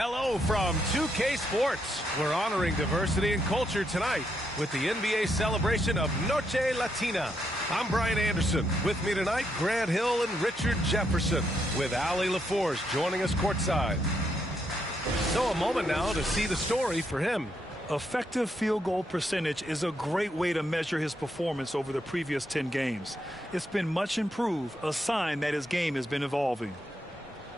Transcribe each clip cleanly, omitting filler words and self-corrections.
Hello from 2K Sports. We're honoring diversity and culture tonight with the NBA celebration of Noche Latina. I'm Brian Anderson. With me tonight, Grant Hill and Richard Jefferson, with Allie LaForge joining us courtside. So a moment now to see the story for him. Effective field goal percentage is a great way to measure his performance over the previous 10 games. It's been much improved, a sign that his game has been evolving.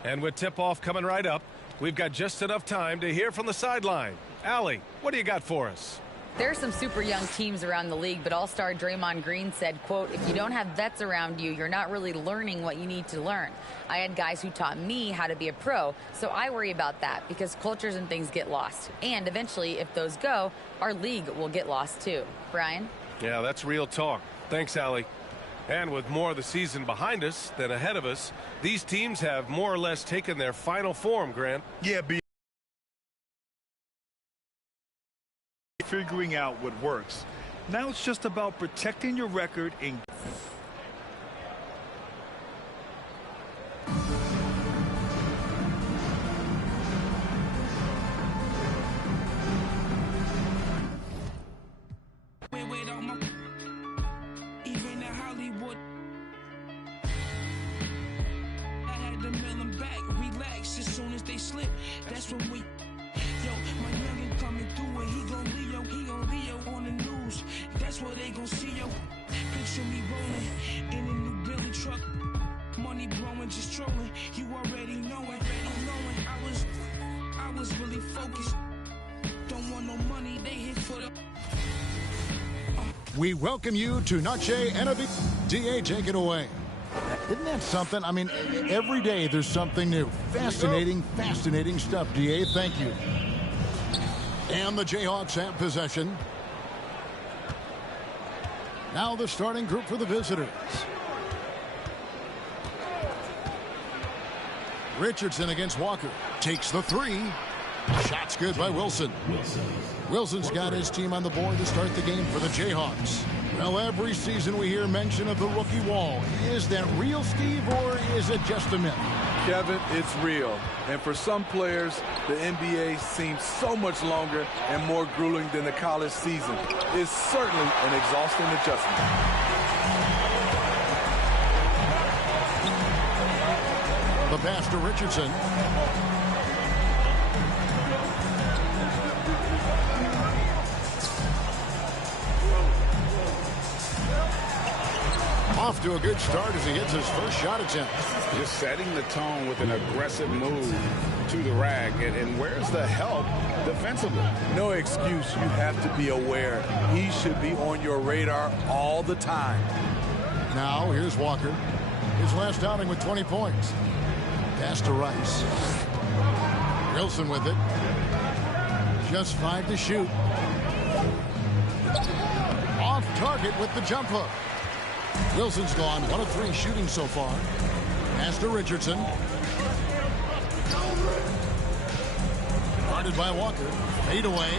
And with tip-off coming right up, we've got just enough time to hear from the sideline. Allie, what do you got for us? There are some super young teams around the league, but All-Star Draymond Green said, quote, if you don't have vets around you, you're not really learning what you need to learn. I had guys who taught me how to be a pro, so I worry about that because cultures and things get lost. And eventually, if those go, our league will get lost too. Brian? Yeah, that's real talk. Thanks, Allie. And with more of the season behind us than ahead of us, these teams have more or less taken their final form, Grant. Yeah, figuring out what works. Now it's just about protecting your record and even in Hollywood I had to mail them back, relax as soon as they slip. That's when we my youngin' coming through and he gon' Leo on the news. That's what they gon' see, yo. Picture me rolling in a new Billy truck. Money blowing, just trolling. You already know it. I was really focused. Don't want no money, they hit for the. We welcome you to Noche Latina. DA, take it away. Isn't that something? I mean, every day there's something new. Fascinating stuff, DA. Thank you. And the Jayhawks have possession. Now the starting group for the visitors. Richardson against Walker. Takes the three. Shot's good by Wilson. Wilson's got his team on the board to start the game for the Jayhawks. Well, every season we hear mention of the rookie wall. Is that real, Steve, or is it just a myth? Kevin, it's real. And for some players, the NBA seems so much longer and more grueling than the college season. It's certainly an exhausting adjustment. The pass to Richardson. Off to a good start as he hits his first shot attempt. Just setting the tone with an aggressive move to the rack. And where's the help defensively? No excuse. You have to be aware. He should be on your radar all the time. Now here's Walker. His last outing with 20 points. Pass to Rice. Wilson with it. Just 5 to shoot. Off target with the jump hook. Wilson's gone 1 of 3 shooting so far. Pass to Richardson. Guarded by Walker. Fade away.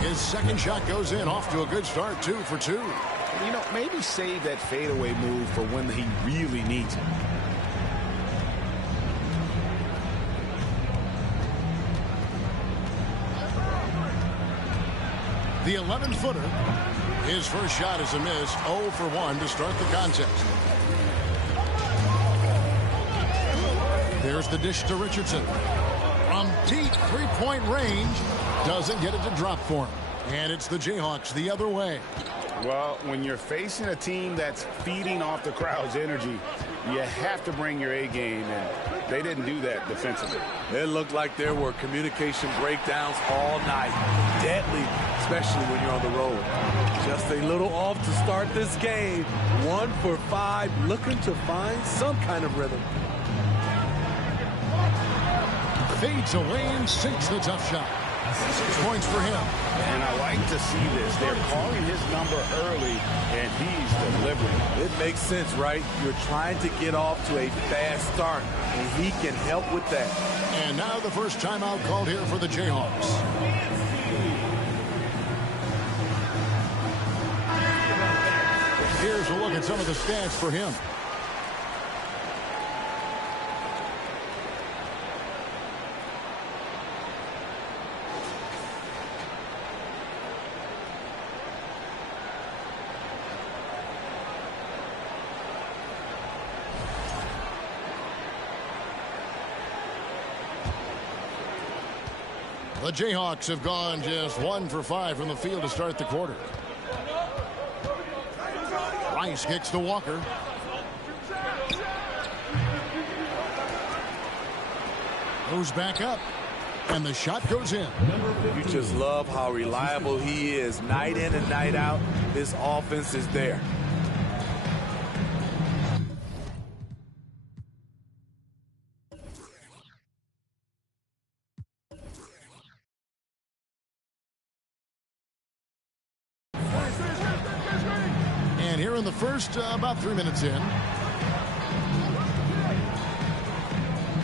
His second shot goes in. Off to a good start. 2 for 2. You know, maybe save that fadeaway move for when he really needs it. The 11-footer. His first shot is a miss. 0 for 1 to start the contest. There's the dish to Richardson. From deep three-point range. Doesn't get it to drop for him. And it's the Jayhawks the other way. Well, when you're facing a team that's feeding off the crowd's energy, you have to bring your A game, and they didn't do that defensively. It looked like there were communication breakdowns all night. Deadly, especially when you're on the road. Just a little off to start this game. 1 for 5, looking to find some kind of rhythm. Fades away and sinks the tough shot. 6 points for him. And I like to see this. They're calling his number early, and he's delivering. It makes sense, right? You're trying to get off to a fast start, and he can help with that. And now the first timeout called here for the Jayhawks. Here's a look at some of the stats for him. The Jayhawks have gone just 1 for 5 from the field to start the quarter. Rice kicks to Walker. Goes back up. And the shot goes in. You just love how reliable he is. Night in and night out, this offense is there. And here in the first, about 3 minutes in.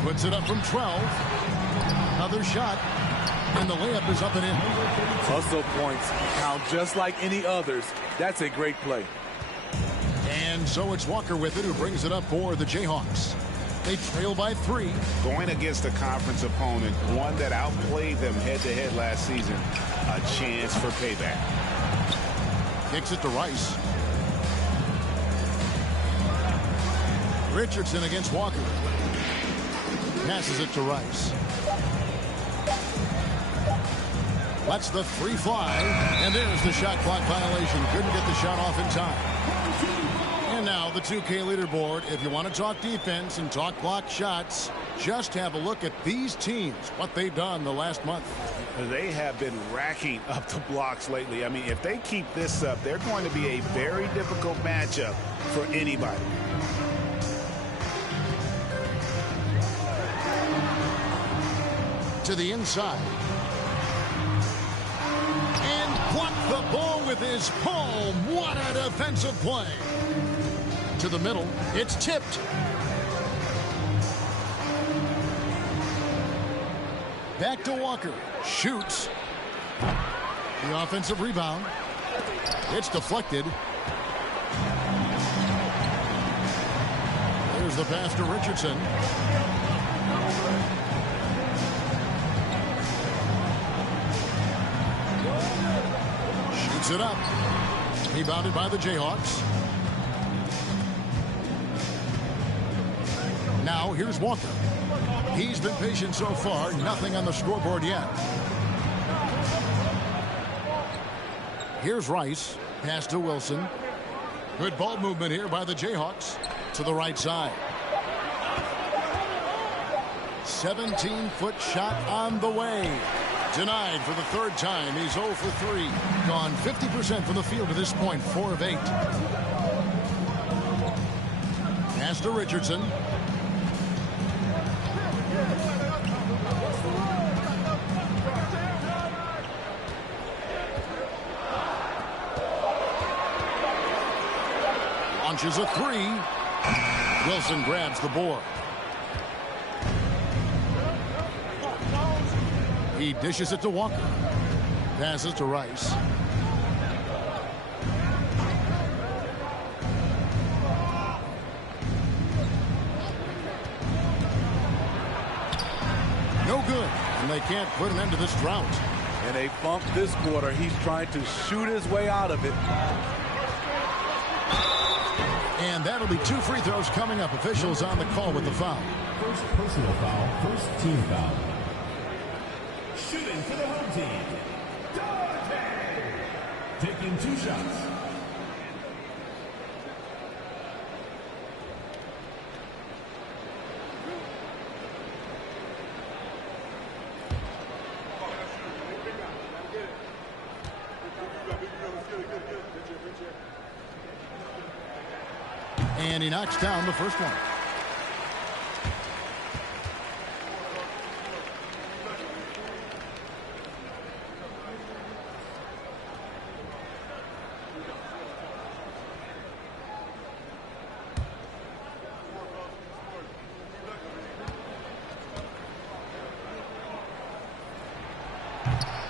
Puts it up from 12. Another shot. And the layup is up and in. Hustle points count just like any others. That's a great play. And so it's Walker with it, who brings it up for the Jayhawks. They trail by 3. Going against a conference opponent, one that outplayed them head-to-head last season, a chance for payback. Kicks it to Rice. Richardson against Walker. Passes it to Rice. Lets the 3 fly. And there's the shot clock violation. Couldn't get the shot off in time. And now the 2K leaderboard. If you want to talk defense and talk block shots, just have a look at these teams, what they've done the last month. They have been racking up the blocks lately. I mean, if they keep this up, they're going to be a very difficult matchup for anybody. To the inside. And blocked the ball with his palm. What a defensive play. To the middle. It's tipped. Back to Walker. Shoots. The offensive rebound. It's deflected. There's the pass to Richardson. Shoots it up. Rebounded by the Jayhawks. Now here's Walker. He's been patient so far. Nothing on the scoreboard yet. Here's Rice. Pass to Wilson. Good ball movement here by the Jayhawks. To the right side. 17-foot shot on the way. Denied for the 3rd time. He's 0 for 3. Gone 50% from the field to this point. 4 of 8. Pass to Richardson. Launches a 3. Wilson grabs the board. He dishes it to Walker. Passes to Rice. No good. And they can't put an end to this drought. And they bumped this quarter. He's trying to shoot his way out of it. And that'll be 2 free throws coming up. Officials on the call with the foul. First personal foul, first team foul. Shooting for the home team. Taking 2 shots. And he knocks down the first one.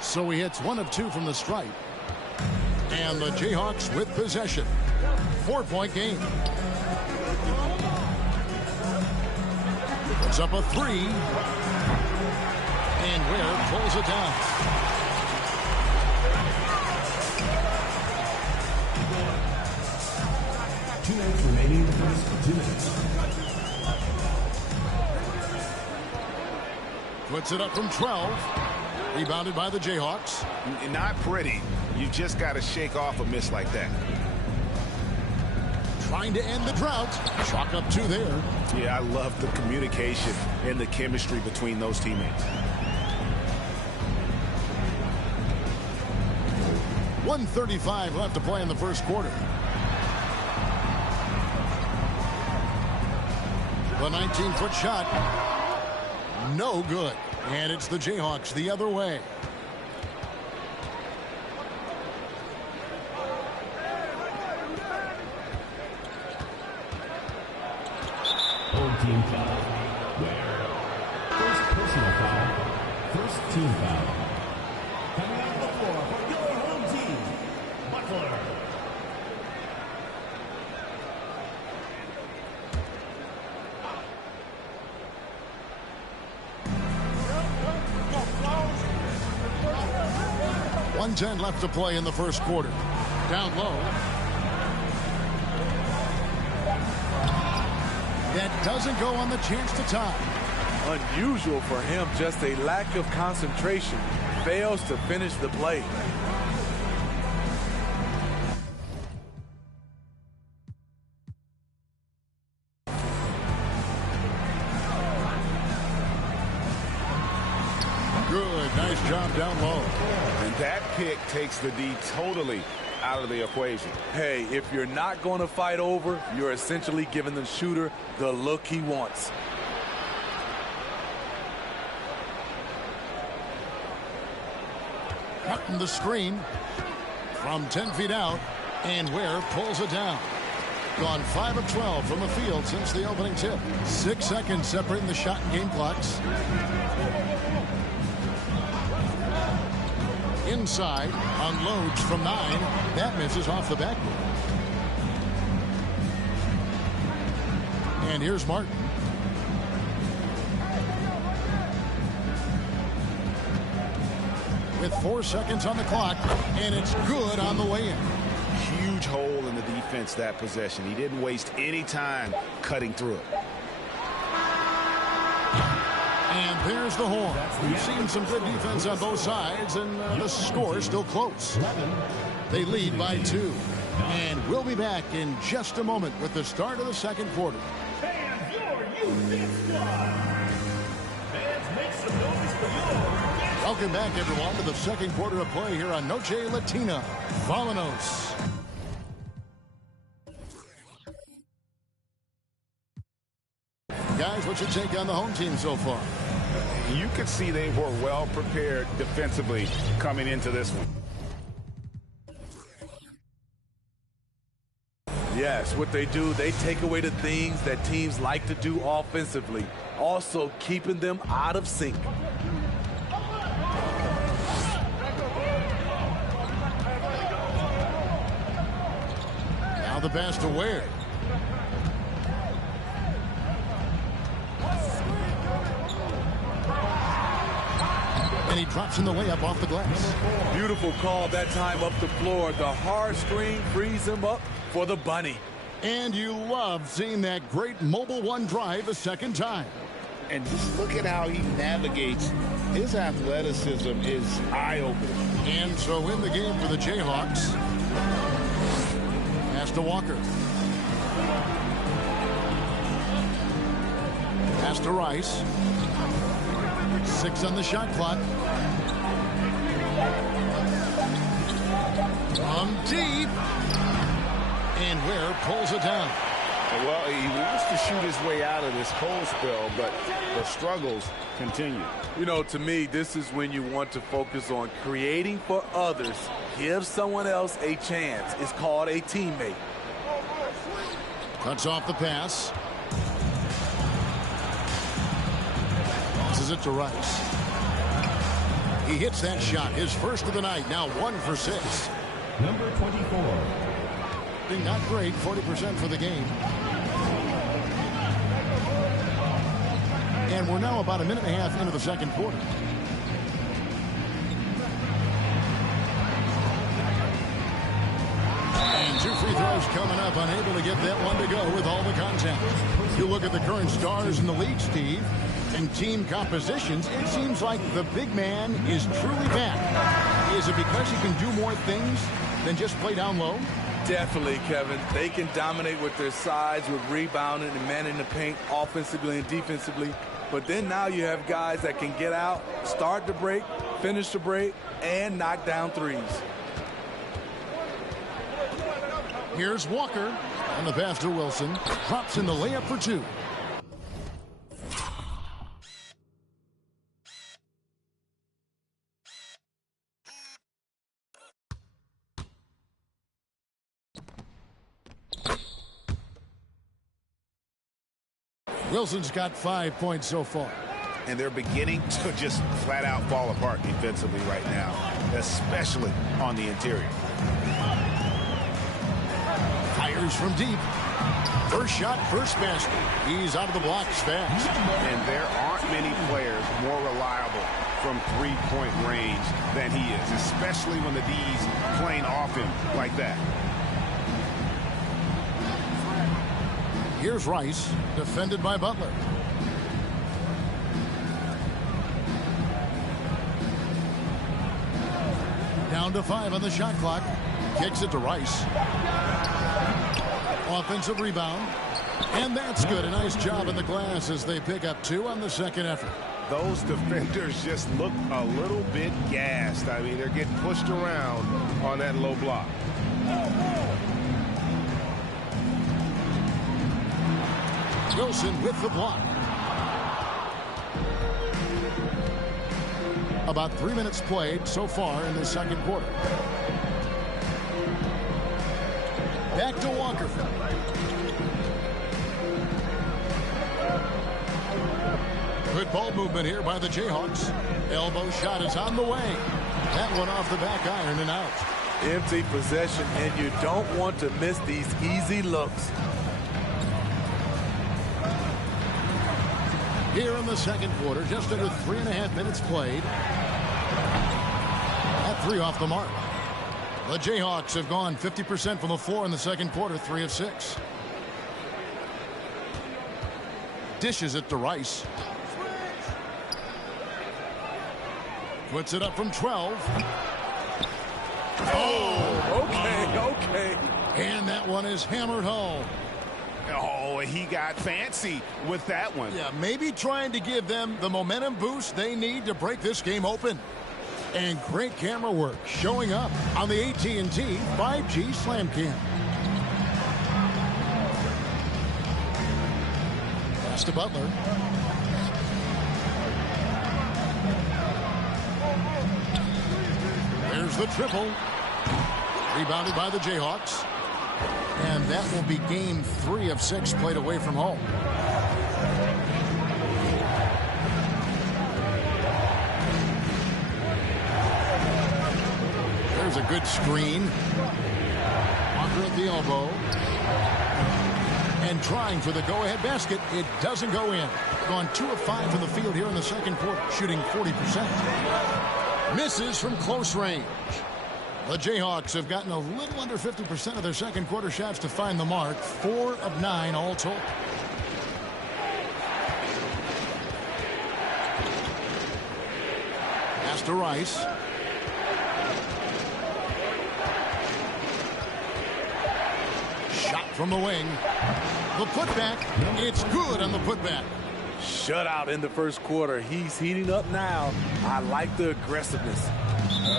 So he hits 1 of 2 from the stripe. And the Jayhawks with possession. 4-point game. Puts up a 3. And Ware pulls it down. Two minutes remaining in the first 2 minutes. Puts it up from 12. Rebounded by the Jayhawks. Not pretty. You just got to shake off a miss like that. Trying to end the drought. Chalk up 2 there. Yeah, I love the communication and the chemistry between those teammates. 1:35 left to play in the first quarter. The 19-foot shot. No good. And it's the Jayhawks the other way. Home team foul. First personal foul. First team foul. Coming out of the floor for your home team, Butler. .110 left to play in the first quarter. Down low. That doesn't go on the chance to tie. Unusual for him, just a lack of concentration. Fails to finish the play. Good, nice job down low. And that pick takes the D totally out of the equation. Hey, if you're not going to fight over, you're essentially giving the shooter the look he wants. Cutting the screen from 10 feet out, and Ware pulls it down. Gone 5 of 12 from the field since the opening tip. 6 seconds separating the shot and game clocks. Inside, unloads from 9. That misses off the backboard. And here's Martin. With 4 seconds on the clock, and it's good on the way in. Huge hole in the defense that possession. He didn't waste any time cutting through it. And there's the horn. We've seen some good defense on both sides, and the score is still close. They lead by 2. And we'll be back in just a moment with the start of the second quarter. Fans, your Houston squad. Fans, make some noise for your... Welcome back, everyone, to the second quarter of play here on Noche Latina. Vámonos. Guys, what's your take on the home team so far? You could see they were well prepared defensively coming into this one. Yes, what they do, they take away the things that teams like to do offensively, also keeping them out of sync. Now the pass to Ware. And he drops in the layup off the glass. Beautiful call that time up the floor. The hard screen frees him up for the bunny. And you love seeing that great mobile one drive a second time. And just look at how he navigates. His athleticism is eye-opening. And so in the game for the Jayhawks. Pass to Walker. Pass to Rice. 6 on the shot clock. From deep. And Ware pulls it down. Well, he wants to shoot his way out of this cold spell, but the struggles continue. You know, to me, this is when you want to focus on creating for others. Give someone else a chance. It's called a teammate. Cuts off the pass. Passes it to Rice. He hits that shot, his first of the night, now 1 for 6. Number 24. Not great, 40% for the game. And we're now about a minute and a half into the second quarter. And 2 free throws coming up, unable to get that one to go with all the contact. You look at the current stars in the league, Steve, In team compositions, it seems like the big man is truly back. Is it because he can do more things than just play down low? Definitely, Kevin. They can dominate with their size, with rebounding and manning the paint offensively and defensively. But then now you have guys that can get out, start the break, finish the break, and knock down threes. Here's Walker, and the pass to Wilson. Drops in the layup for two. Wilson's got 5 points so far. And they're beginning to just flat out fall apart defensively right now, especially on the interior. Fires from deep. First shot, first basket. He's out of the blocks fast. And there aren't many players more reliable from three-point range than he is, especially when the D's playing off him like that. Here's Rice, defended by Butler. Down to 5 on the shot clock. Kicks it to Rice. Offensive rebound. And that's good. A nice job in the glass as they pick up 2 on the second effort. Those defenders just look a little bit gassed. I mean, they're getting pushed around on that low block. Wilson with the block. About 3 minutes played so far in the second quarter. Back to Walker. Good ball movement here by the Jayhawks. Elbow shot is on the way. That one off the back iron and out. Empty possession, and you don't want to miss these easy looks. Here in the second quarter, just under 3.5 minutes played. At 3 off the mark. The Jayhawks have gone 50% from the floor in the second quarter, 3 of 6. Dishes it to Rice. Puts it up from 12. Oh, okay. And that one is hammered home. Oh, he got fancy with that one. Yeah, maybe trying to give them the momentum boost they need to break this game open. And great camera work showing up on the AT&T 5G Slam Cam. Pass to Butler. There's the triple. Rebounded by the Jayhawks. And that will be game 3 of 6 played away from home. There's a good screen. Walker at the elbow. And trying for the go-ahead basket. It doesn't go in. Gone 2 of 5 from the field here in the second quarter, shooting 40%. Misses from close range. The Jayhawks have gotten a little under 50% of their second quarter shots to find the mark. 4 of 9 all told. Pass to Rice. Shot from the wing. The putback. It's good on the putback. Shutout in the first quarter. He's heating up now. I like the aggressiveness.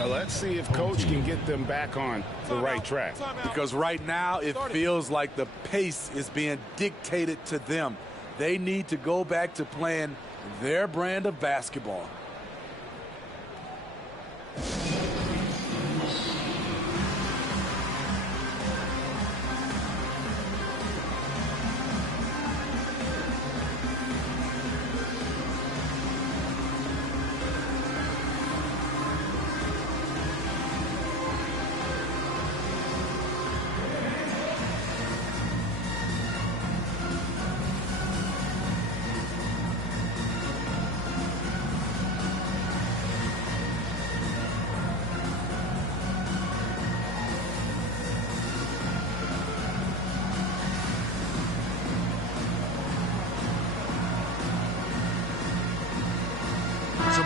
Let's see if Coach can get them back on the right track. Because right now it feels like the pace is being dictated to them. They need to go back to playing their brand of basketball.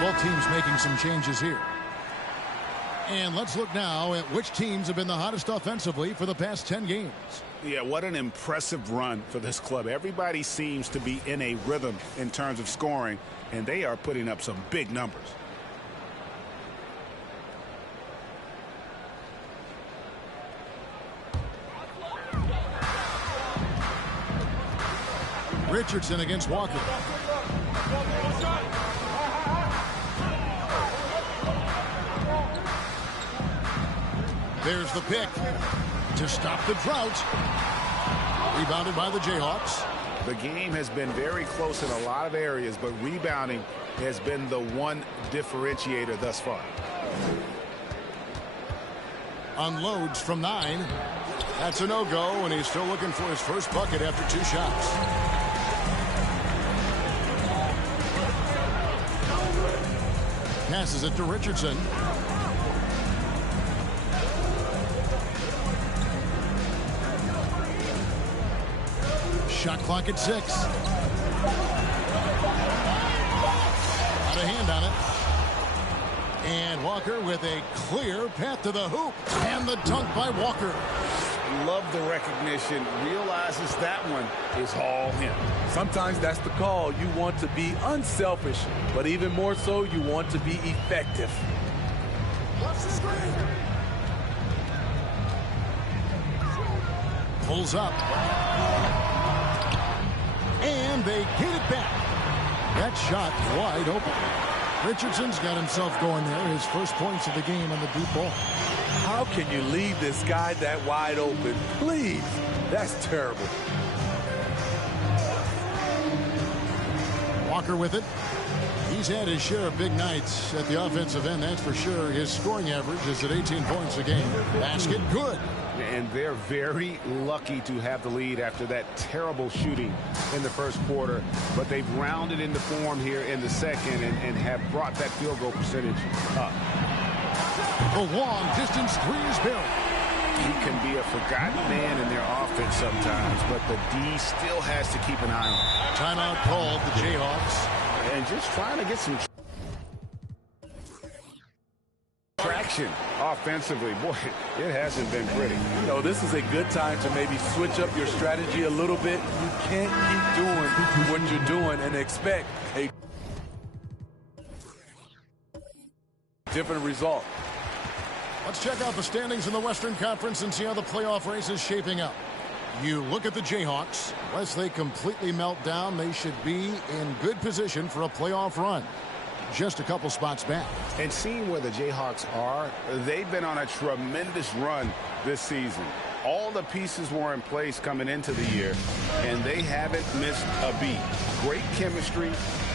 both teams making some changes here. And let's look now at which teams have been the hottest offensively for the past 10 games. Yeah, what an impressive run for this club. Everybody seems to be in a rhythm in terms of scoring, and they are putting up some big numbers. Richardson against Walker. There's the pick to stop the drought. Rebounded by the Jayhawks. The game has been very close in a lot of areas, but rebounding has been the one differentiator thus far. Unloads from 9. That's a no-go, and he's still looking for his first bucket after 2 shots. Passes it to Richardson. Shot clock at 6. Got a hand on it. And Walker with a clear path to the hoop. And the dunk by Walker. Love the recognition. Realizes that one is all him. Sometimes that's the call. You want to be unselfish, but even more so, you want to be effective. What's the screen? Pulls up. And they get it back. That shot wide open. Richardson's got himself going there. His first points of the game on the deep ball. How can you leave this guy that wide open? Please. That's terrible. Walker with it. He's had his share of big nights at the offensive end, that's for sure. His scoring average is at 18 points a game. Basket good. And they're very lucky to have the lead after that terrible shooting in the first quarter. But they've rounded into form here in the second and have brought that field goal percentage up. A long distance three is Barry. He can be a forgotten man in their offense sometimes, but the D still has to keep an eye on him. Timeout called the Jayhawks. And just trying to get some traction offensively. Boy, it hasn't been pretty. You know, this is a good time to maybe switch up your strategy a little bit. You can't keep doing what you're doing and expect a different result. Let's check out the standings in the Western Conference and see how the playoff race is shaping up. You look at the Jayhawks. Unless they completely melt down, they should be in good position for a playoff run. Just a couple spots back. And seeing where the Jayhawks are, they've been on a tremendous run this season. All the pieces were in place coming into the year, and they haven't missed a beat. Great chemistry,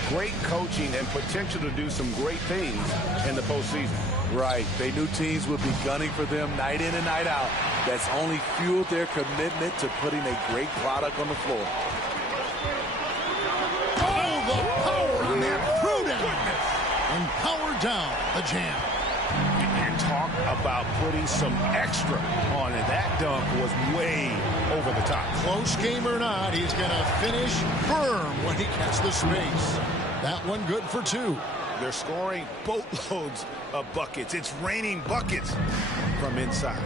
great coaching, and potential to do some great things in the postseason. Right. They knew teams would be gunning for them night in and night out. That's only fueled their commitment to putting a great product on the floor. Oh, the power on that throw-down. And power down the jam. And talk about putting some extra on it. That dunk was way over the top. Close game or not, he's going to finish firm when he gets the space. That one good for 2. They're scoring boatloads of buckets. It's raining buckets from inside.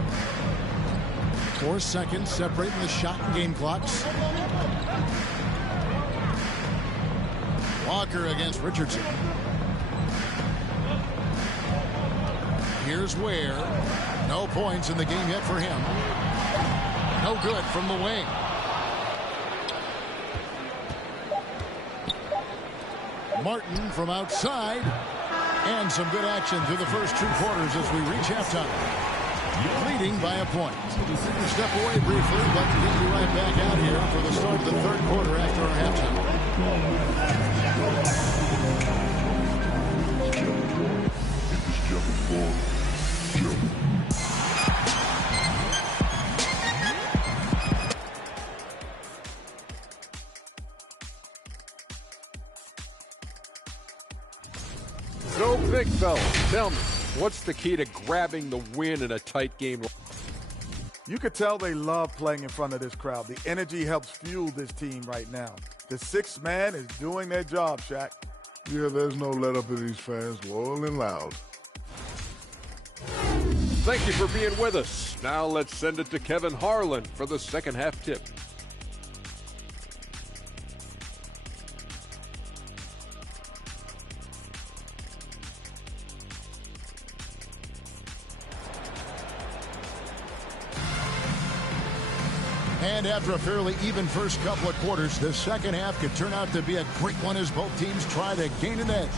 4 seconds separating the shot and game clocks. Walker against Richardson. Here's Ware. No points in the game yet for him. No good from the wing. Martin from outside. And some good action through the first 2 quarters as we reach halftime. Leading by a point. Step away briefly, but get you right back out here for the start of the 3rd quarter after our halftime. So, big fella, tell me, what's the key to grabbing the win in a tight game? You could tell they love playing in front of this crowd. The energy helps fuel this team right now. The 6th man is doing their job, Shaq. Yeah, there's no let up in these fans, loyal and loud. Thank you for being with us. Now let's send it to Kevin Harlan for the second half tip. And after a fairly even first couple of quarters, the second half could turn out to be a great one as both teams try to gain an edge.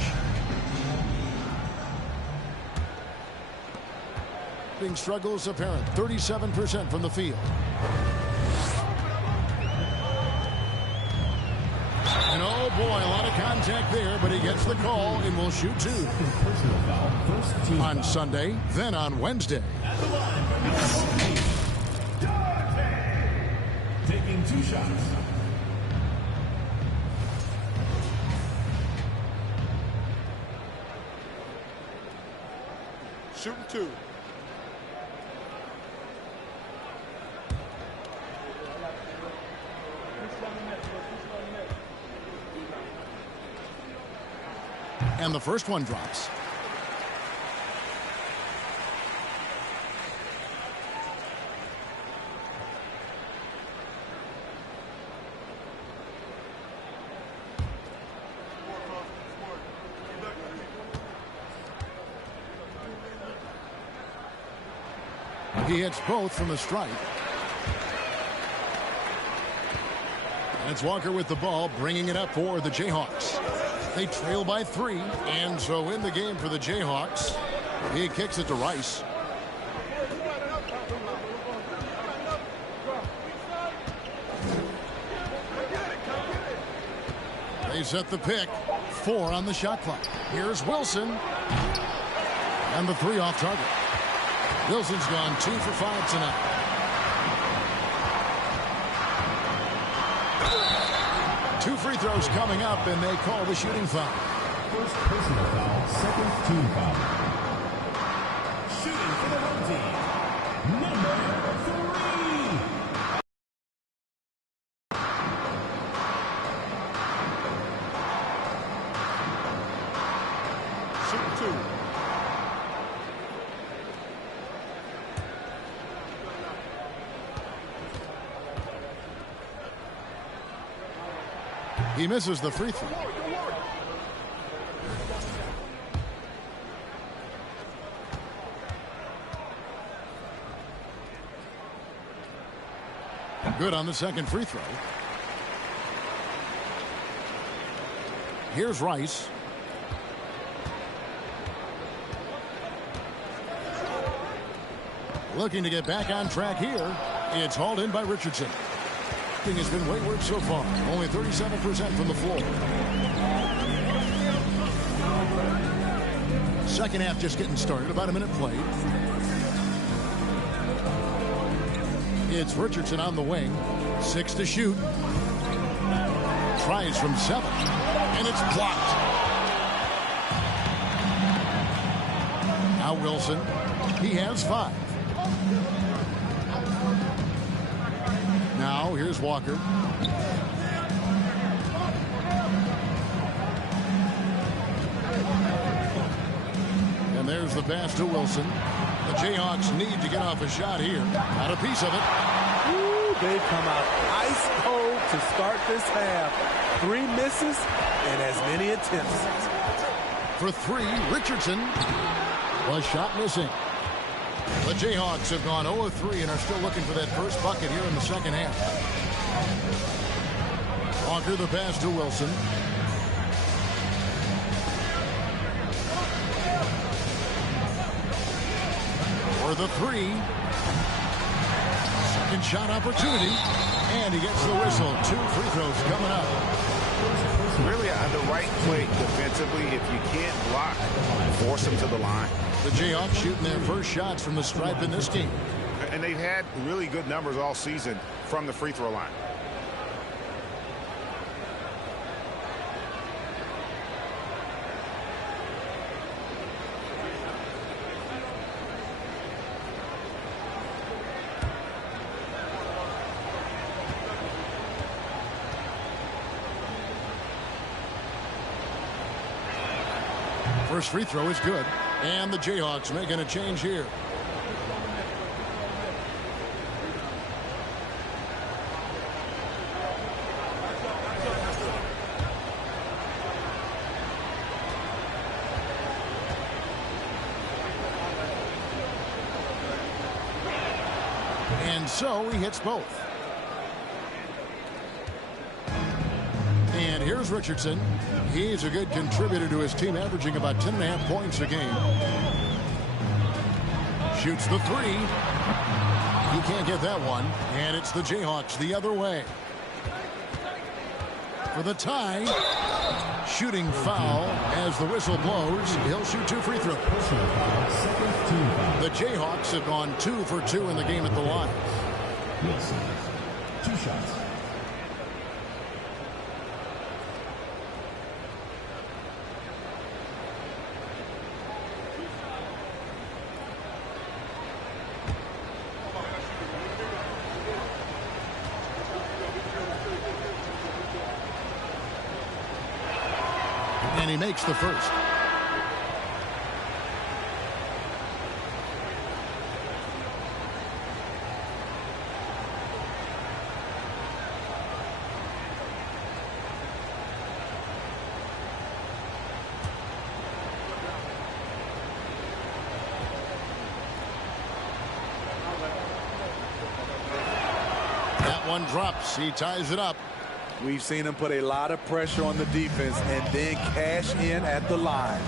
Shooting struggles apparent, 37% from the field. And oh boy, a lot of contact there, but he gets the call and will shoot two. On Sunday, then on Wednesday. Taking 2 shots. Shooting 2. And the first one drops. He hits both from the stripe. And it's Walker with the ball, bringing it up for the Jayhawks. They trail by 3, and so in the game for the Jayhawks. He kicks it to Rice. They set the pick. 4 on the shot clock. Here's Wilson. And the 3 off target. Wilson's gone 2 for 5 tonight. Two free throws coming up, and they call the shooting foul. First personal foul, second team foul. Shooting for the home team, number 3. Shoot 2. He misses the free throw. Good on the second free throw. Here's Rice. Looking to get back on track here. It's hauled in by Richardson. Has been wayward so far. Only 37% from the floor. Second half just getting started. About a minute played. It's Richardson on the wing. 6 to shoot. Tries from 7. And it's blocked. Now Wilson. He has 5. Now, here's Walker. And there's the pass to Wilson. The Jayhawks need to get off a shot here. Got a piece of it. Ooh, they come out ice cold to start this half. 3 misses and as many attempts. For 3, Richardson was shot missing. The Jayhawks have gone 0-3 and are still looking for that first bucket here in the second half. Walker the pass to Wilson. For the 3. Second shot opportunity. And he gets the whistle. 2 free throws coming up. Really the right play defensively. If you can't block, force them to the line. The Jayhawks shooting their first shots from the stripe in this game. And they've had really good numbers all season from the free throw line. First free throw is good. And the Jayhawks making a change here. And so he hits both. And here's Richardson. He's a good contributor to his team, averaging about 10.5 points a game. Shoots the three. He can't get that one. And it's the Jayhawks the other way. For the tie. Shooting foul as the whistle blows. He'll shoot 2 free throws. The Jayhawks have gone 2 for 2 in the game at the line. Wilson, 2 shots. And he makes the first. That one drops. He ties it up. We've seen him put a lot of pressure on the defense and then cash in at the line.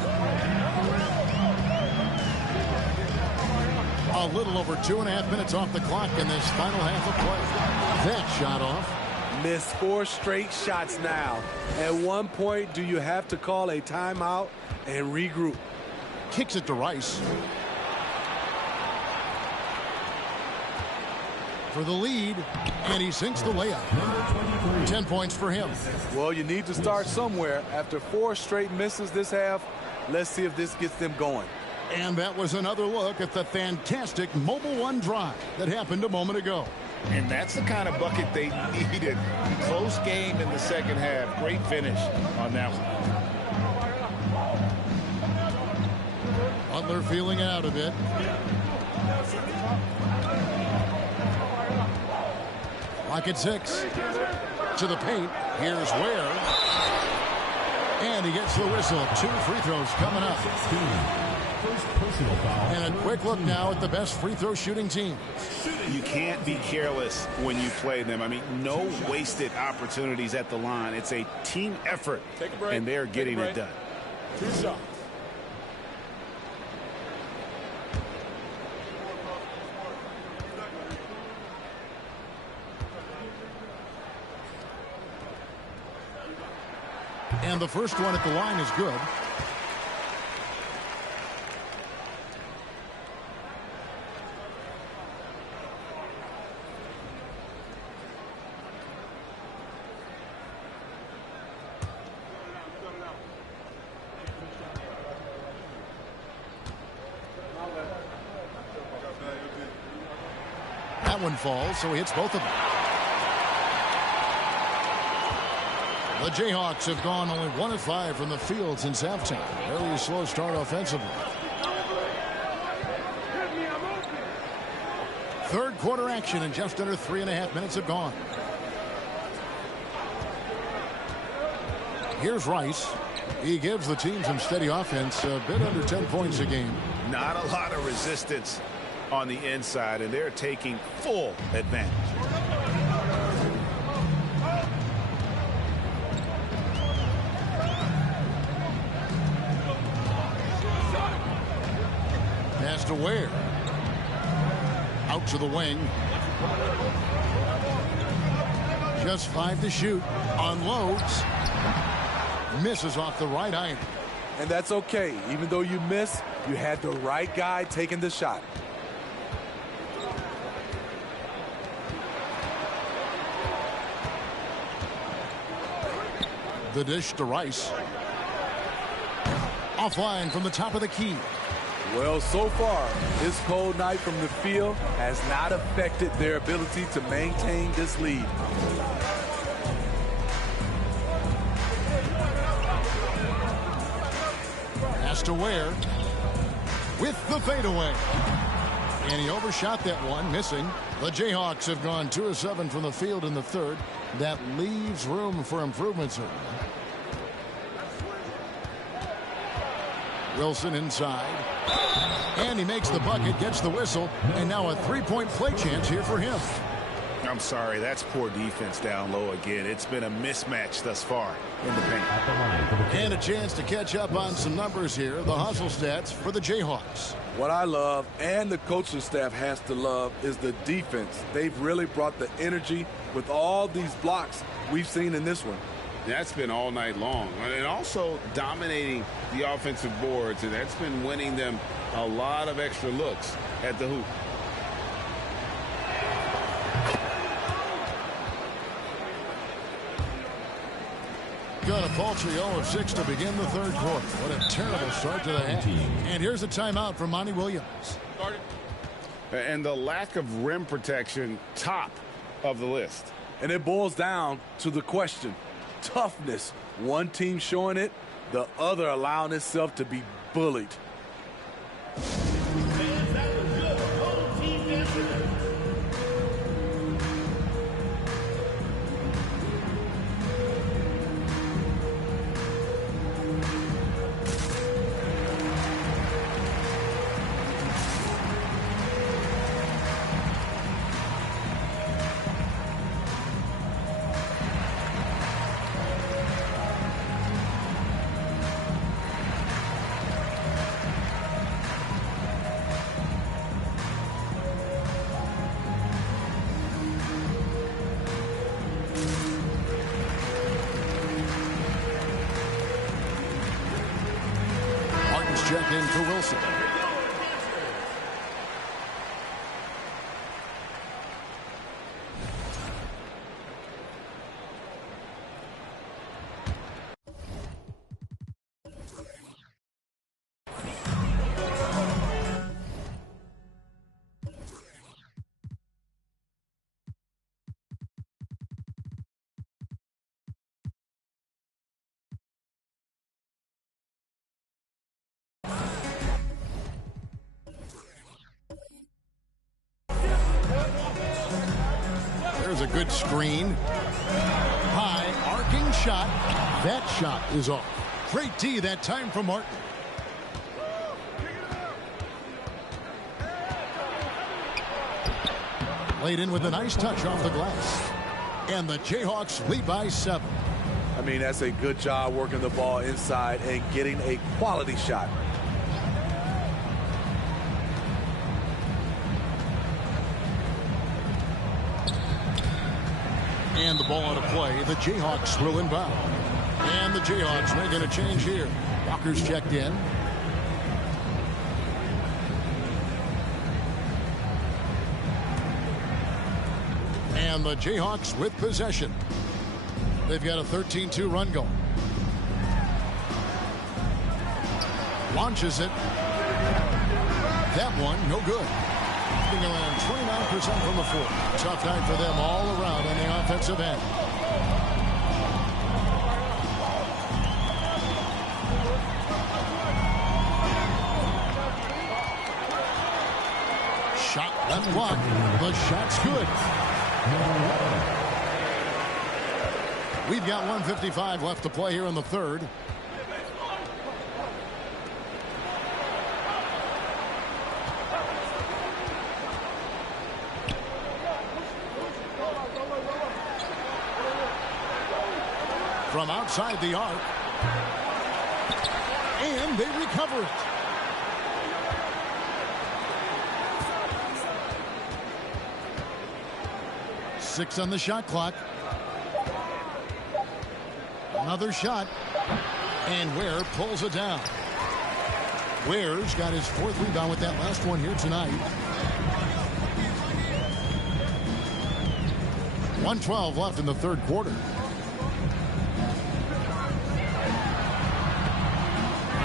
A little over 2.5 minutes off the clock in this final half of play. That shot off. Missed 4 straight shots now. At one point, do you have to call a timeout and regroup? Kicks it to Rice. For the lead, and he sinks the layup. 10 points for him. Well, you need to start somewhere. After 4 straight misses this half, let's see if this gets them going. And that was another look at the fantastic Mobile One drive that happened a moment ago. And that's the kind of bucket they needed. Close game in the second half. Great finish on that one. Butler feeling out a bit. Clock at 6. To the paint. Here's Ware. And he gets the whistle. 2 free throws coming up. And a quick look now at the best free throw shooting team. You can't be careless when you play them. I mean, no wasted opportunities at the line. It's a team effort, and they're getting it done. 2 shots. And the first one at the line is good. That one falls, so he hits both of them. The Jayhawks have gone only 1 of 5 from the field since halftime. Very slow start offensively. Third quarter action, and just under 3.5 minutes have gone. Here's Rice. He gives the team some steady offense, a bit under 10 points a game. Not a lot of resistance on the inside, and they're taking full advantage. Pass to Ware. Out to the wing. Just 5 to shoot. Unloads. Misses off the right iron. And that's okay. Even though you miss, you had the right guy taking the shot. The dish to Rice. Offline from the top of the key. Well, so far, this cold night from the field has not affected their ability to maintain this lead. Pass to Ware with the fadeaway. And he overshot that one, missing. The Jayhawks have gone 2 of 7 from the field in the third. That leaves room for improvement, certainly. Wilson inside. And he makes the bucket, gets the whistle, and now a three-point play chance here for him. I'm sorry, that's poor defense down low again. It's been a mismatch thus far in the paint. And a chance to catch up on some numbers here. The hustle stats for the Jayhawks. What I love, and the coaching staff has to love, is the defense. They've really brought the energy with all these blocks we've seen in this one. That's been all night long. And also dominating the offensive boards, and that's been winning them a lot of extra looks at the hoop. Got a paltry 0 of 6 to begin the third quarter. What a terrible start to the half. And here's a timeout from Monty Williams. And the lack of rim protection, top of the list. And it boils down to the question. Toughness. One team showing it, the other allowing itself to be bullied. Check in for Wilson. There's a good screen. High, arcing shot. That shot is off. Great D that time from Martin. Laid in with a nice touch off the glass. And the Jayhawks lead by 7. I mean, that's a good job working the ball inside and getting a quality shot. And the ball out of play. The Jayhawks will inbound. And the Jayhawks making a change here. Walker's checked in. And the Jayhawks with possession. They've got a 13-2 run going. Launches it. That one, no good. Around 29% from the floor. Tough night for them all around on the offensive end. Shot left block. The shot's good. We've got 1:55 left to play here in the third. From outside the arc. And they recover it. Six on the shot clock. Another shot. And Ware pulls it down. Ware's got his 4th rebound with that last one here tonight. 1:12 left in the third quarter.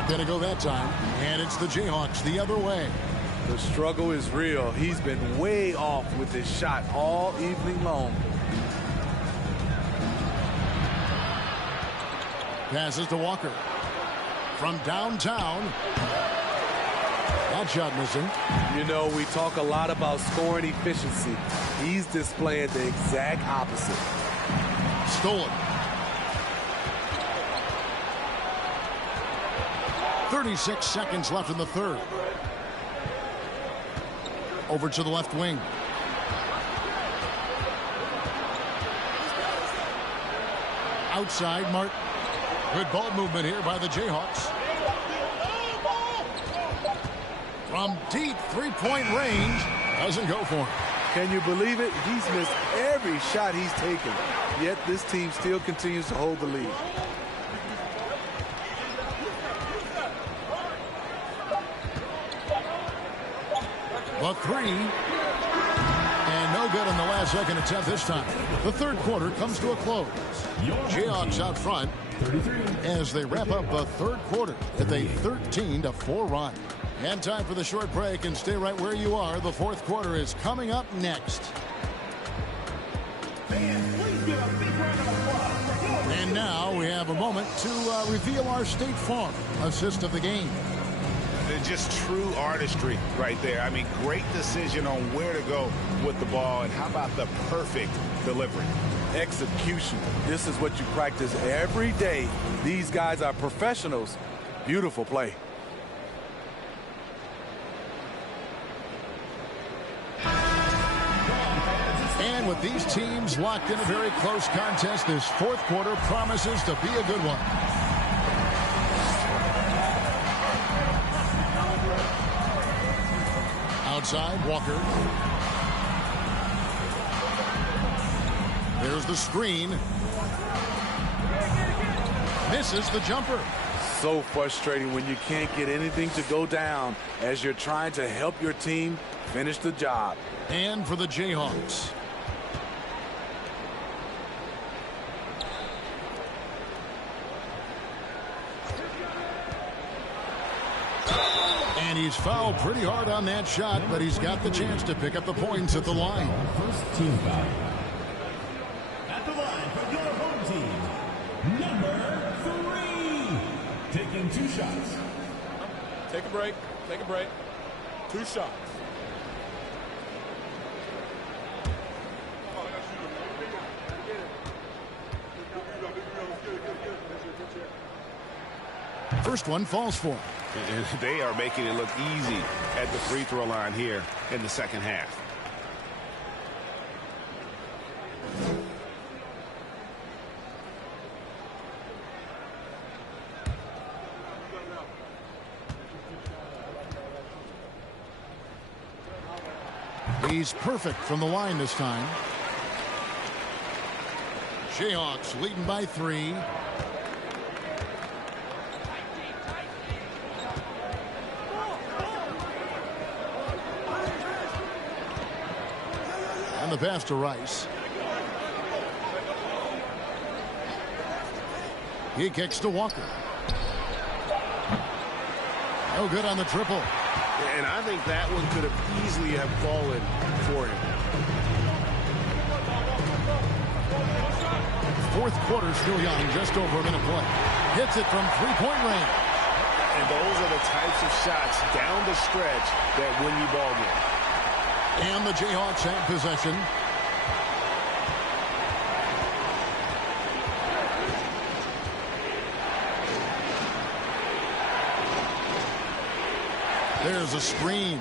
Going to go that time, and it's the Jayhawks the other way. The struggle is real. He's been way off with his shot all evening long. Passes to Walker. from downtown. That shot missing. You know, we talk a lot about scoring efficiency. He's displaying the exact opposite. Stolen. 36 seconds left in the third. Over to the left wing. Outside, Martin. Good ball movement here by the Jayhawks. From deep three-point range, doesn't go for him. Can you believe it? He's missed every shot he's taken, yet this team still continues to hold the lead. The three. And no good in the last second attempt this time. The third quarter comes to a close. Jayhawks out front as they wrap up the third quarter with a 13-4 run. And time for the short break, and stay right where you are. The fourth quarter is coming up next. And now we have a moment to reveal our State Farm assist of the game. Just true artistry right there. I mean, great decision on where to go with the ball, and how about the perfect delivery? Execution. This is what you practice every day. These guys are professionals. Beautiful play. And with these teams locked in a very close contest, this fourth quarter promises to be a good one. Outside, Walker. There's the screen. Misses the jumper. So frustrating when you can't get anything to go down as you're trying to help your team finish the job. And for the Jayhawks. And he's fouled pretty hard on that shot, but he's got the chance to pick up the points at the line. First team foul. At the line for your home team, number 3. Taking 2 shots. Take a break. Take a break. 2 shots. First one falls for him. And they are making it look easy at the free throw line here in the second half. He's perfect from the line this time. Jayhawks leading by 3. The pass to Rice. He kicks to Walker. No good on the triple. And I think that one could have easily have fallen for him. Fourth quarter still young, just over a minute play. Hits it from three-point range. And those are the types of shots down the stretch that win you ball games. And the Jayhawks have possession. There's a screen.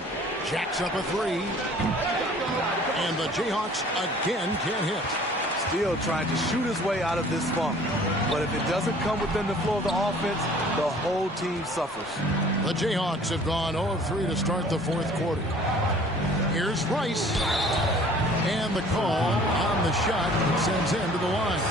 Jacks up a 3. And the Jayhawks again can't hit. Still trying to shoot his way out of this funk. But if it doesn't come within the flow of the offense, the whole team suffers. The Jayhawks have gone 0 of 3 to start the fourth quarter. Here's Rice. And the call on the shot that sends him to the line.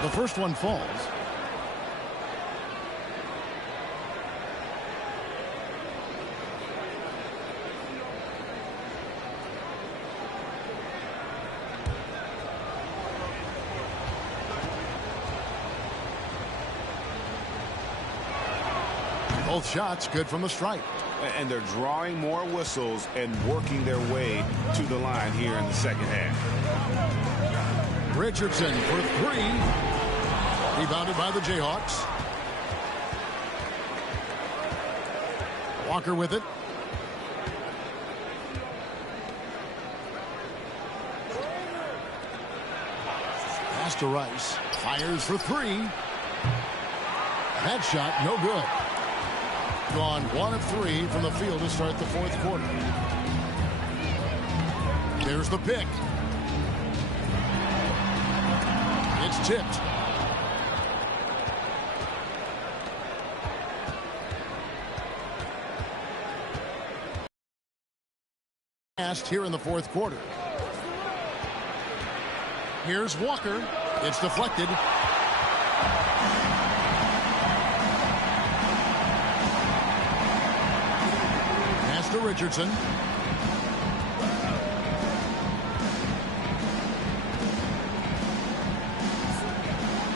The first one falls. Both shots good from the stripe. And they're drawing more whistles and working their way to the line here in the second half. Richardson for three. Rebounded by the Jayhawks. Walker with it. Pass to Rice. Fires for three. That shot no good. Gone 1 of 3 from the field to start the fourth quarter. There's the pick. It's tipped. Here in the fourth quarter. Here's Walker. It's deflected. Pass to Richardson.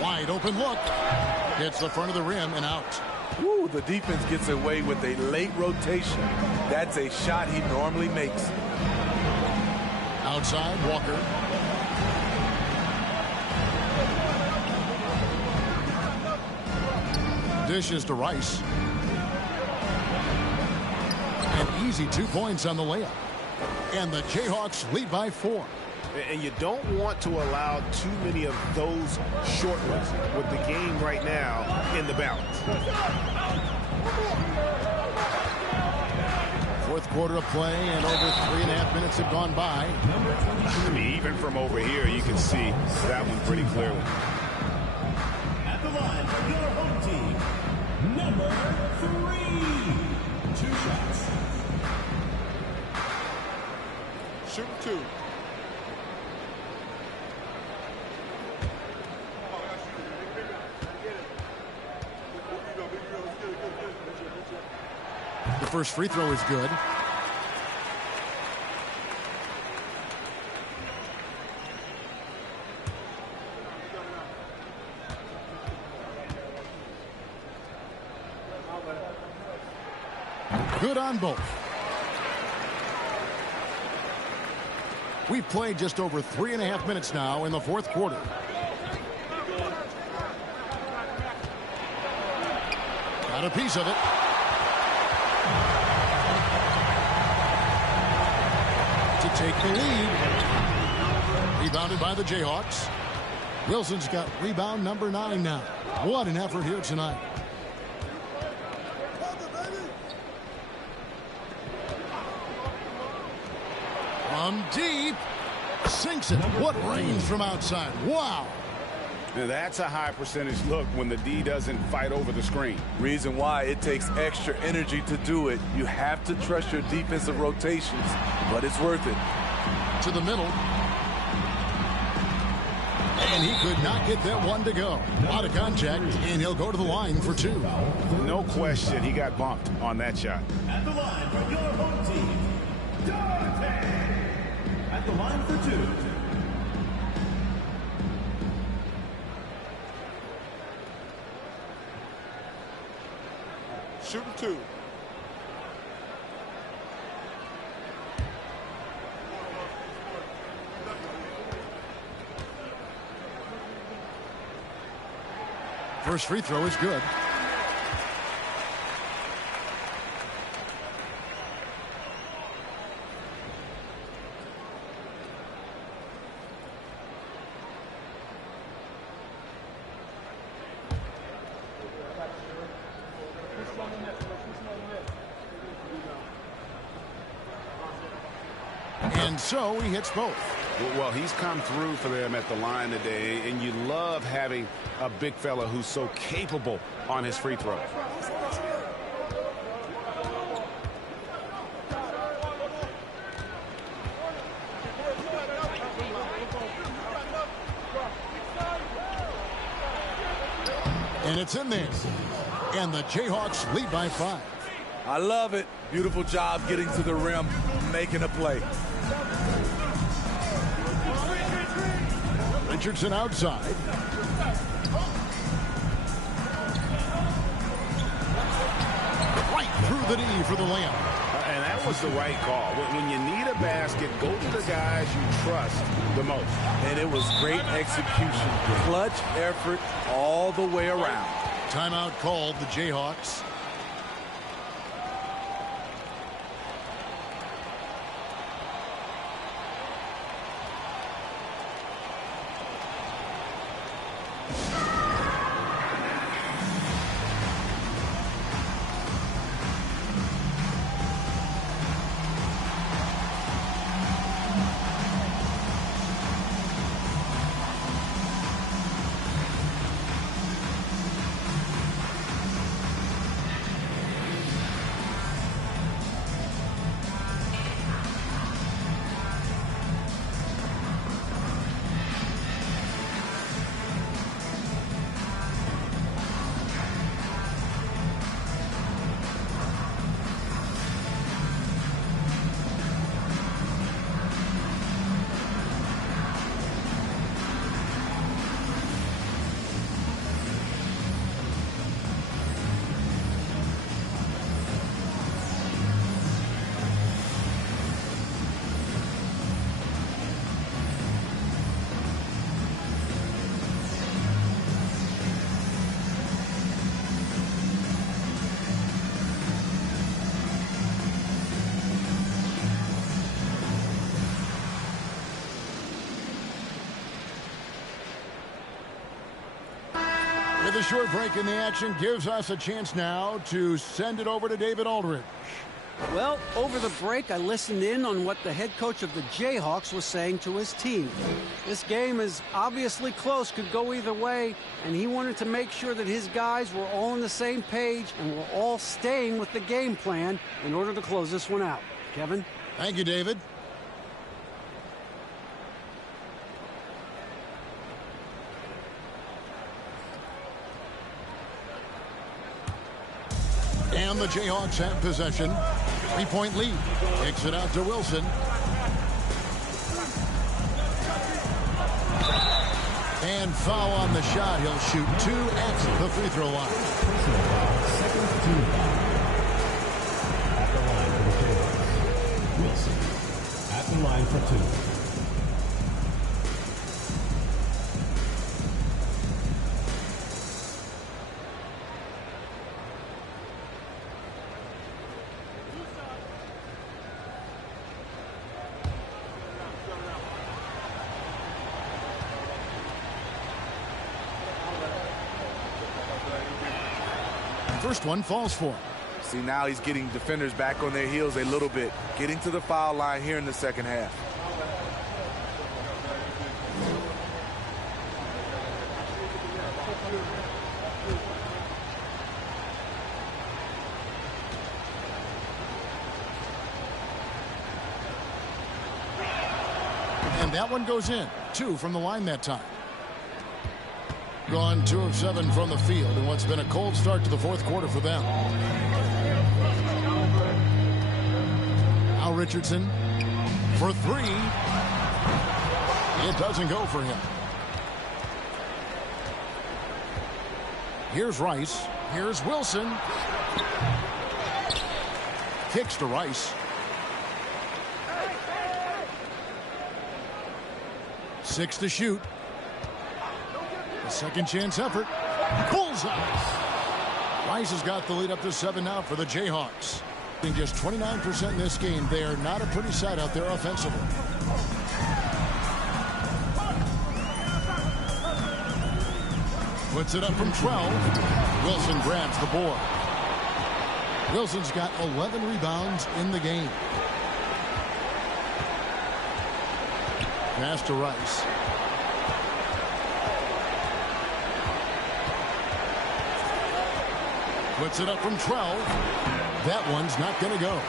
Wide open look. Hits the front of the rim and out. Ooh, the defense gets away with a late rotation. That's a shot he normally makes. Outside, Walker. Dishes to Rice. An easy 2 points on the layup. And the Jayhawks lead by 4. And you don't want to allow too many of those short ones with the game right now in the balance. Fourth quarter of play, and over 3.5 minutes have gone by. I mean, even from over here, you can see that one pretty clearly. At the line for your home team, number 3. 2 shots. Shoot 2. The first free throw is good. Good on both. We've played just over 3.5 minutes now in the fourth quarter. Got a piece of it. To take the lead. Rebounded by the Jayhawks. Wilson's got rebound number 9 now. What an effort here tonight. From deep. Sinks it. What range from outside. Wow. Now that's a high percentage look when the D doesn't fight over the screen. Reason why it takes extra energy to do it. You have to trust your defensive rotations, but it's worth it. To the middle. And he could not get that one to go. A lot of contact, and he'll go to the line for 2. No question, he got bumped on that shot. At the line for your home team, Dante. At the line for 2. Shooting 2. First free throw is good. And so he hits both. Well, he's come through for them at the line today, and you love having a big fella who's so capable on his free throw. And it's in there. And the Jayhawks lead by 5. I love it. Beautiful job getting to the rim, making a play. Richardson outside. right through the knee for the layup. And that was the right call. When you need a basket, go to the guys you trust the most. And it was great execution. Clutch effort all the way around. Timeout called the Jayhawks. With a short break in the action gives us a chance now to send it over to David Aldridge. Well, over the break, I listened in on what the head coach of the Jayhawks was saying to his team. This game is obviously close, could go either way, and he wanted to make sure that his guys were all on the same page and were all staying with the game plan in order to close this one out. Kevin? Thank you, David. And the Jayhawks have possession. 3-point lead. Kicks it out to Wilson. And foul on the shot. He'll shoot 2 at the free throw line. Personal foul, second team foul. At the line for the Jayhawks. Wilson at the line for 2. First one falls for him. See, now he's getting defenders back on their heels a little bit. Getting to the foul line here in the second half. And that one goes in. 2 from the line that time. Gone 2 of 7 from the field in what's been a cold start to the fourth quarter for them. Al Richardson for 3. It doesn't go for him. Here's Rice. Here's Wilson. Kicks to Rice. 6 to shoot. A second chance effort. Bullseye. Rice has got the lead up to 7 now for the Jayhawks. In just 29% in this game, they are not a pretty sight out there offensively. Puts it up from 12. Wilson grabs the board. Wilson's got 11 rebounds in the game. Pass to Rice. Puts it up from 12. That one's not going to go.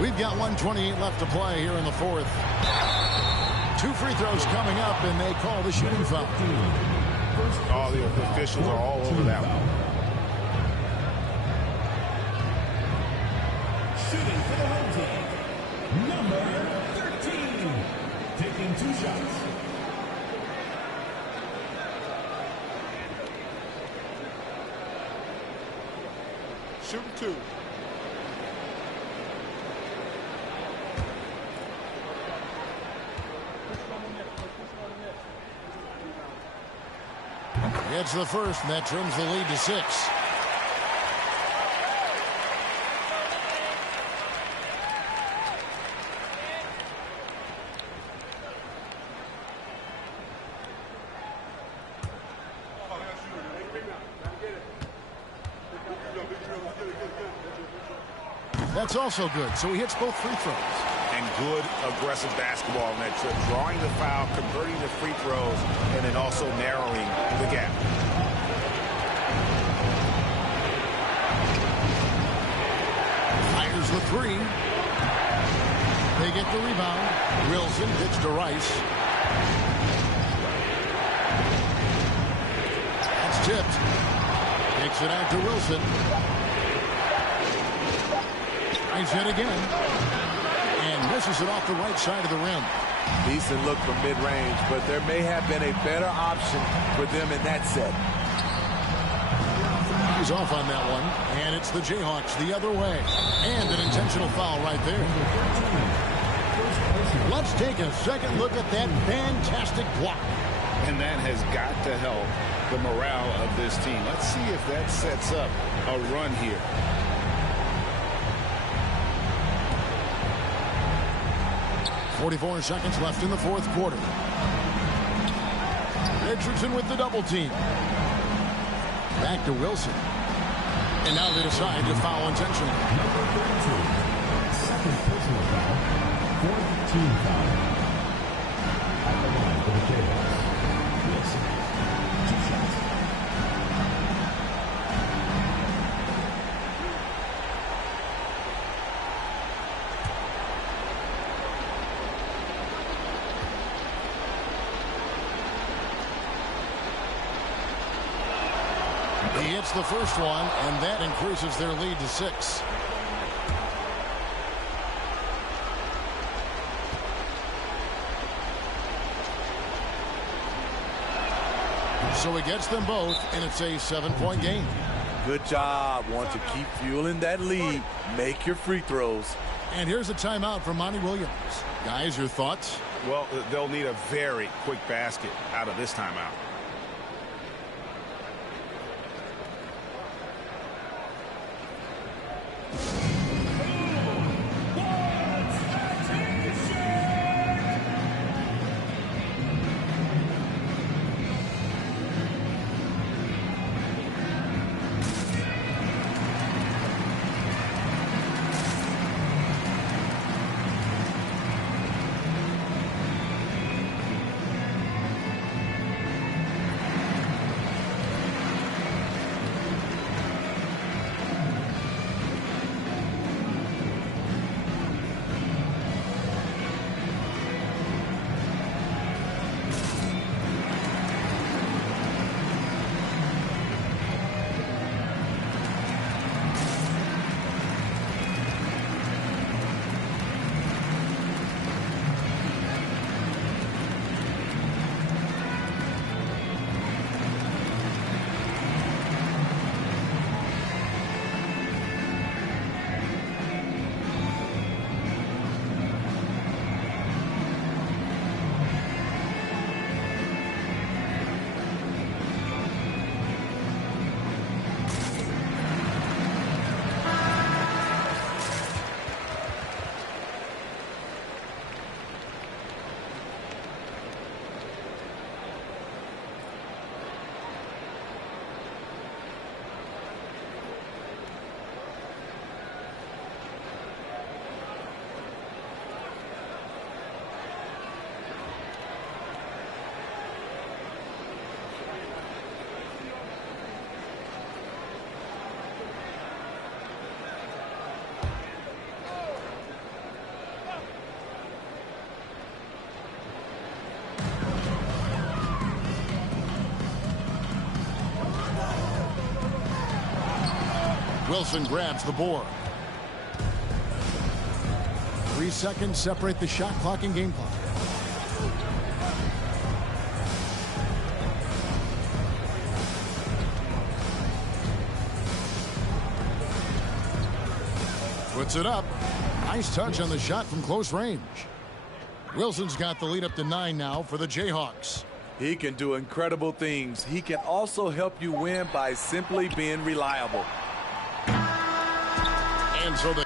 We've got 1:28 left to play here in the fourth. 2 free throws coming up, and they call the shooting foul. All the officials are all over that one. Shooting for the home team, number 13. 2, taking 2 shots. Shooting 2. Gets the first, and that trims the lead to 6. That's also good, so he hits both free throws. And good aggressive basketball in that trip. Drawing the foul, converting the free throws, and then also narrowing the gap. Fires the 3. They get the rebound. Wilson gets to Rice. That's tipped. Takes it out to Wilson. Rice hit again. And misses it off the right side of the rim. Decent look from mid-range, but there may have been a better option for them in that set. He's off on that one, and it's the Jayhawks the other way. And an intentional foul right there. Let's take a second look at that fantastic block. And that has got to help the morale of this team. Let's see if that sets up a run here. .44 seconds left in the fourth quarter. Richardson with the double team. Back to Wilson. And now they decide to foul intentionally. Number 32, second personal foul, fourth team foul. At the line for the Jayhawks, Wilson, 2 shots. He hits the first one, and that increases their lead to 6. So he gets them both, and it's a 7-point game. Good job. Want to keep fueling that lead. Make your free throws. And here's a timeout from Monty Williams. Guys, your thoughts? Well, they'll need a very quick basket out of this timeout. Wilson grabs the board. 3 seconds separate the shot clock and game clock. Puts it up. Nice touch on the shot from close range. Wilson's got the lead up to 9 now for the Jayhawks. He can do incredible things. He can also help you win by simply being reliable. And so the